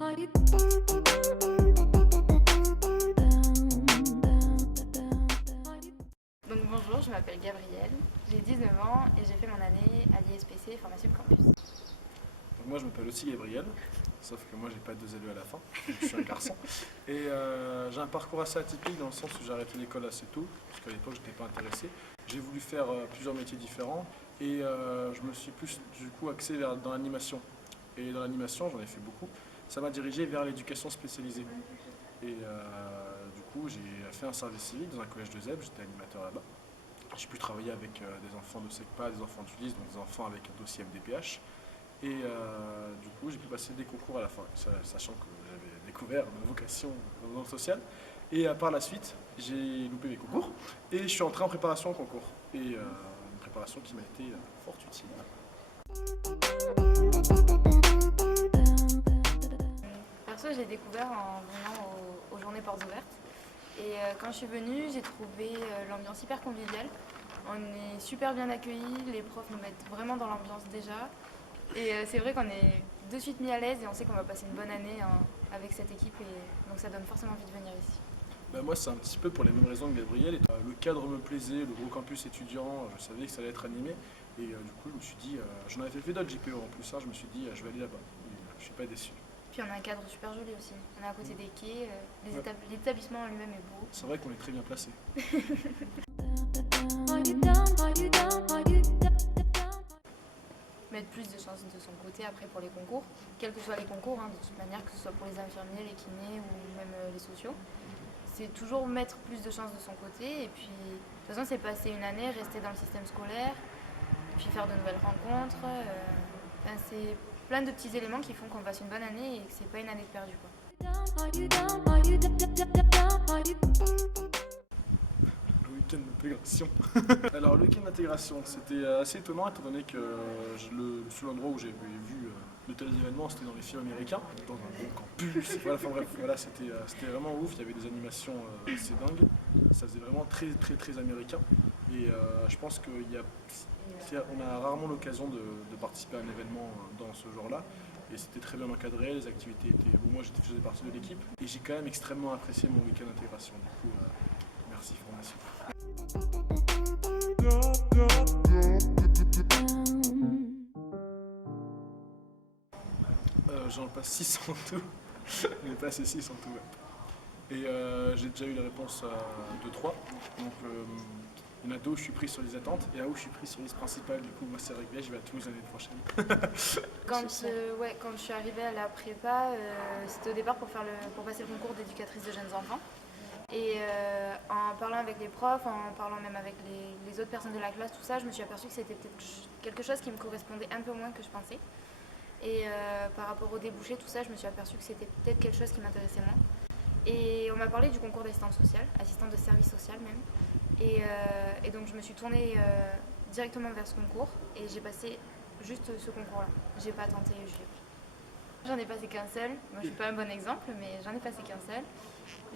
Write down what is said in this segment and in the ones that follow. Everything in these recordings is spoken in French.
Donc bonjour, je m'appelle Gabrielle, j'ai 19 ans et j'ai fait mon année à l'ISPC Formation Campus. Donc moi je m'appelle aussi Gabriel, sauf que moi j'ai pas deux LE à la fin, je suis un garçon. Et j'ai un parcours assez atypique dans le sens où j'ai arrêté l'école assez tôt, parce qu'à l'époque je n'étais pas intéressé. J'ai voulu faire plusieurs métiers différents et je me suis plus du coup axé dans l'animation. Et dans l'animation, j'en ai fait beaucoup, ça m'a dirigé vers l'éducation spécialisée. Et du coup j'ai fait un service civique dans un collège de Zèbres, j'étais animateur là-bas. J'ai pu travailler avec des enfants de SECPA, des enfants d'ULIS, donc des enfants avec un dossier MDPH. Et du coup, j'ai pu passer des concours à la fin, sachant que j'avais découvert ma vocation dans le social. Et par la suite, j'ai loupé mes concours et je suis entré en préparation au concours. Et une préparation qui m'a été fort utile. Perso, j'ai découvert en venant aux journées portes ouvertes. Et quand je suis venue, j'ai trouvé l'ambiance hyper conviviale. On est super bien accueillis, les profs nous mettent vraiment dans l'ambiance déjà. Et c'est vrai qu'on est de suite mis à l'aise et on sait qu'on va passer une bonne année avec cette équipe. Et donc ça donne forcément envie de venir ici. Ben moi, c'est un petit peu pour les mêmes raisons que Gabriel. Le cadre me plaisait, le gros campus étudiant, je savais que ça allait être animé. Et du coup, je me suis dit, j'en avais fait d'autres JPO en plus, je me suis dit, je vais aller là-bas. Je suis pas déçu. Puis on a un cadre super joli aussi. On est à côté des quais, l'établissement en lui-même est beau. C'est vrai qu'on est très bien placé. Mettre plus de chances de son côté après pour les concours, quels que soient les concours, de toute manière, que ce soit pour les infirmiers, les kinés ou même les sociaux. C'est toujours mettre plus de chances de son côté et puis de toute façon c'est passer une année, rester dans le système scolaire, puis faire de nouvelles rencontres. C'est plein de petits éléments qui font qu'on passe une bonne année et que c'est pas une année de perdu, quoi. Le week-end d'intégration. Alors le week-end d'intégration, c'était assez étonnant étant donné que le seul endroit où j'avais vu de tels événements, c'était dans les films américains, dans un gros campus. Voilà, c'était vraiment ouf, il y avait des animations assez dingues, ça faisait vraiment très américain. Et je pense qu'on a rarement l'occasion de participer à un événement dans ce genre-là. Et c'était très bien encadré, les activités étaient... Bon, moi, je faisais partie de l'équipe. Et j'ai quand même extrêmement apprécié mon week-end d'intégration. Du coup, merci formation. J'en passe 6 en tout. J'en ai passé 6 en tout, ouais. Et j'ai déjà eu les réponses de 3. Donc, il y en a 2 où je suis pris sur les attentes et 1 où je suis pris sur les liste principale. Du coup, moi, c'est réglé, je vais à Toulouse l'année prochaine. Quand je suis arrivée à la prépa, c'était au départ pour passer le concours d'éducatrice de jeunes enfants. Et en parlant avec les profs, en parlant même avec les autres personnes de la classe, tout ça, je me suis aperçue que c'était peut-être quelque chose qui me correspondait un peu moins que je pensais. Et par rapport au débouché, tout ça, je me suis aperçue que c'était peut-être quelque chose qui m'intéressait moins. Et on m'a parlé du concours d'assistante sociale, assistante de service social même. Et donc je me suis tournée directement vers ce concours et j'ai passé juste ce concours-là. J'ai pas tenté UGF. J'en ai passé qu'un seul. Moi je suis pas un bon exemple, mais j'en ai passé qu'un seul.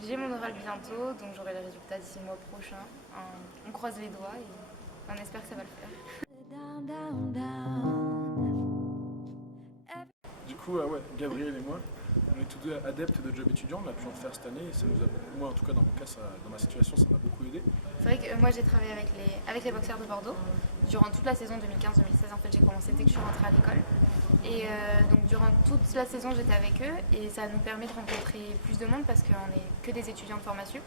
J'ai mon oral bientôt, donc j'aurai les résultats d'ici le mois prochain. On croise les doigts et on espère que ça va le faire. Du coup, ouais, Gabriel et moi, on est tous deux adeptes de job étudiant, on a pu en faire cette année et ça nous a, moi en tout cas dans mon cas, dans ma situation, ça m'a beaucoup aidé. C'est vrai que moi j'ai travaillé avec les boxeurs de Bordeaux durant toute la saison 2015-2016. En fait, j'ai commencé dès que je suis rentrée à l'école. Et donc durant toute la saison, j'étais avec eux et ça nous permet de rencontrer plus de monde parce qu'on n'est que des étudiants de formation,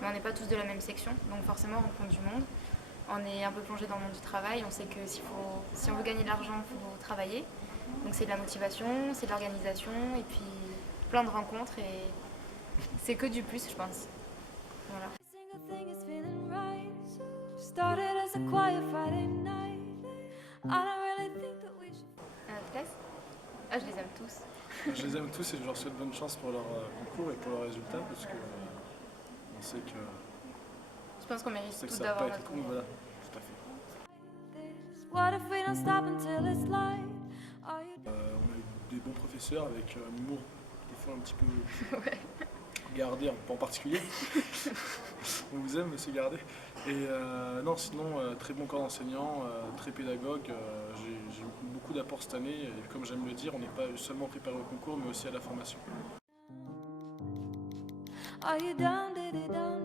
mais on n'est pas tous de la même section, donc forcément on rencontre du monde. On est un peu plongé dans le monde du travail, on sait que si on veut gagner de l'argent, il faut travailler. Donc c'est de la motivation, c'est de l'organisation et puis plein de rencontres et c'est que du plus, je pense. Voilà. À notre classe ? Ah, je les aime tous. Je les aime tous et je leur souhaite bonne chance pour leur concours et pour leurs résultats parce que on sait que... Je pense qu'on mérite c'est que tous ça va d'avoir pas notre être concours. voilà, tout à fait. On a eu des bons professeurs avec un humour des fois un petit peu Ouais. Gardé en particulier. On vous aime, monsieur Gardé. Et non, sinon, très bon corps d'enseignant, très pédagogue. J'ai eu beaucoup d'apports cette année. Et comme j'aime le dire, on n'est pas seulement préparé au concours, mais aussi à la formation. Are you down, did it down,